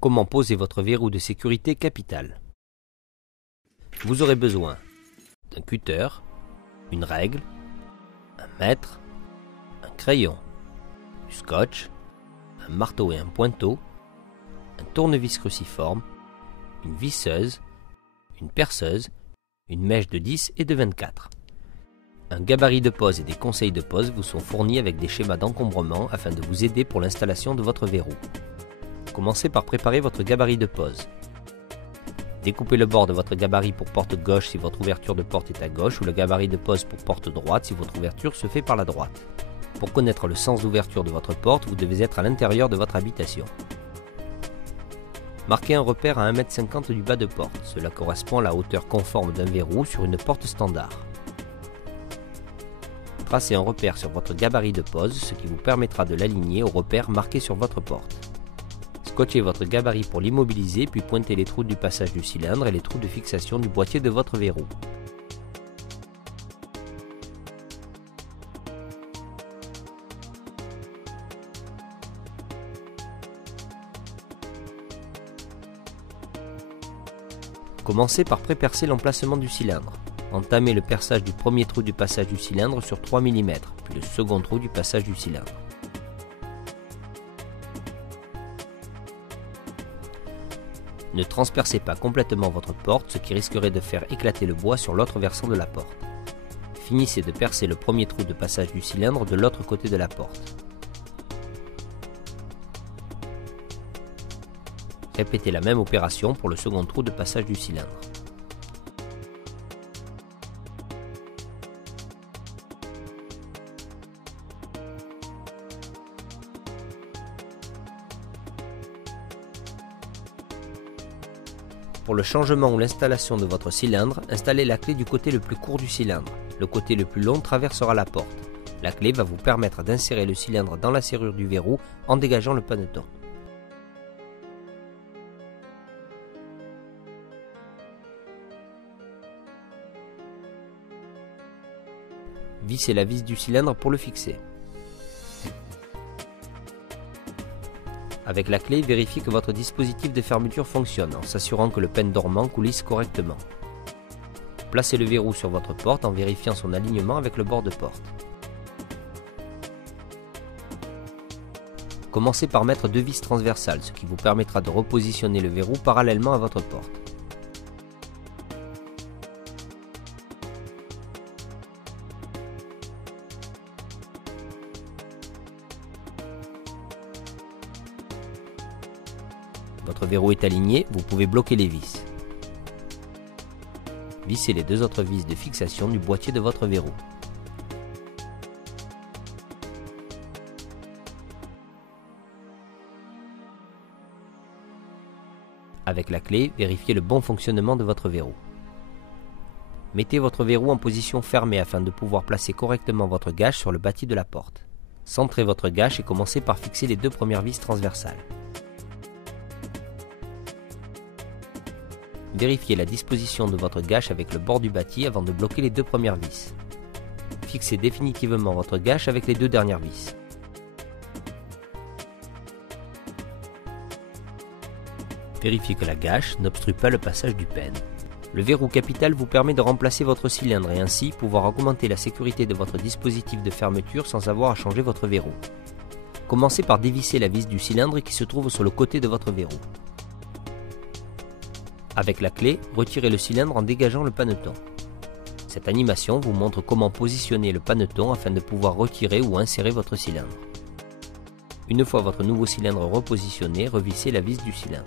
Comment poser votre verrou de sécurité capital? Vous aurez besoin d'un cutter, une règle, un mètre, un crayon, du scotch, un marteau et un pointeau, un tournevis cruciforme, une visseuse, une perceuse, une mèche de 10 et de 24. Un gabarit de pose et des conseils de pose vous sont fournis avec des schémas d'encombrement afin de vous aider pour l'installation de votre verrou. Commencez par préparer votre gabarit de pose. Découpez le bord de votre gabarit pour porte gauche si votre ouverture de porte est à gauche ou le gabarit de pose pour porte droite si votre ouverture se fait par la droite. Pour connaître le sens d'ouverture de votre porte, vous devez être à l'intérieur de votre habitation. Marquez un repère à 1,50 m du bas de porte. Cela correspond à la hauteur conforme d'un verrou sur une porte standard. Tracez un repère sur votre gabarit de pose, ce qui vous permettra de l'aligner au repère marqué sur votre porte. Scotchez votre gabarit pour l'immobiliser, puis pointez les trous du passage du cylindre et les trous de fixation du boîtier de votre verrou. Commencez par prépercer l'emplacement du cylindre. Entamez le perçage du premier trou du passage du cylindre sur 3 mm, puis le second trou du passage du cylindre. Ne transpercez pas complètement votre porte, ce qui risquerait de faire éclater le bois sur l'autre versant de la porte. Finissez de percer le premier trou de passage du cylindre de l'autre côté de la porte. Répétez la même opération pour le second trou de passage du cylindre. Pour le changement ou l'installation de votre cylindre, installez la clé du côté le plus court du cylindre. Le côté le plus long traversera la porte. La clé va vous permettre d'insérer le cylindre dans la serrure du verrou en dégageant le paneton. Vissez la vis du cylindre pour le fixer. Avec la clé, vérifiez que votre dispositif de fermeture fonctionne en s'assurant que le pin dormant coulisse correctement. Placez le verrou sur votre porte en vérifiant son alignement avec le bord de porte. Commencez par mettre 2 vis transversales, ce qui vous permettra de repositionner le verrou parallèlement à votre porte. Votre verrou est aligné, vous pouvez bloquer les vis. Vissez les 2 autres vis de fixation du boîtier de votre verrou. Avec la clé, vérifiez le bon fonctionnement de votre verrou. Mettez votre verrou en position fermée afin de pouvoir placer correctement votre gâche sur le bâti de la porte. Centrez votre gâche et commencez par fixer les 2 premières vis transversales. Vérifiez la disposition de votre gâche avec le bord du bâti avant de bloquer les 2 premières vis. Fixez définitivement votre gâche avec les 2 dernières vis. Vérifiez que la gâche n'obstrue pas le passage du pin. Le verrou capital vous permet de remplacer votre cylindre et ainsi pouvoir augmenter la sécurité de votre dispositif de fermeture sans avoir à changer votre verrou. Commencez par dévisser la vis du cylindre qui se trouve sur le côté de votre verrou. Avec la clé, retirez le cylindre en dégageant le paneton. Cette animation vous montre comment positionner le paneton afin de pouvoir retirer ou insérer votre cylindre. Une fois votre nouveau cylindre repositionné, revissez la vis du cylindre.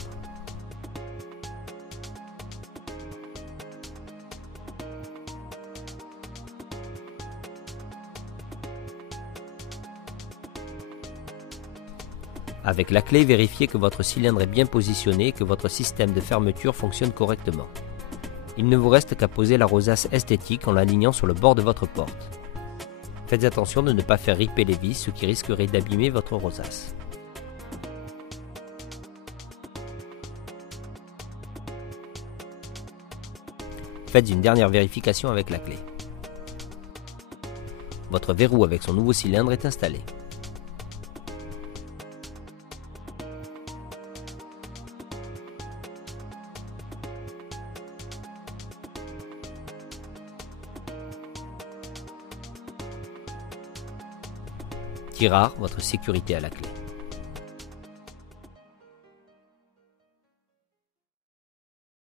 Avec la clé, vérifiez que votre cylindre est bien positionné et que votre système de fermeture fonctionne correctement. Il ne vous reste qu'à poser la rosace esthétique en l'alignant sur le bord de votre porte. Faites attention de ne pas faire ripper les vis, ce qui risquerait d'abîmer votre rosace. Faites une dernière vérification avec la clé. Votre verrou avec son nouveau cylindre est installé. Girard, votre sécurité à la clé.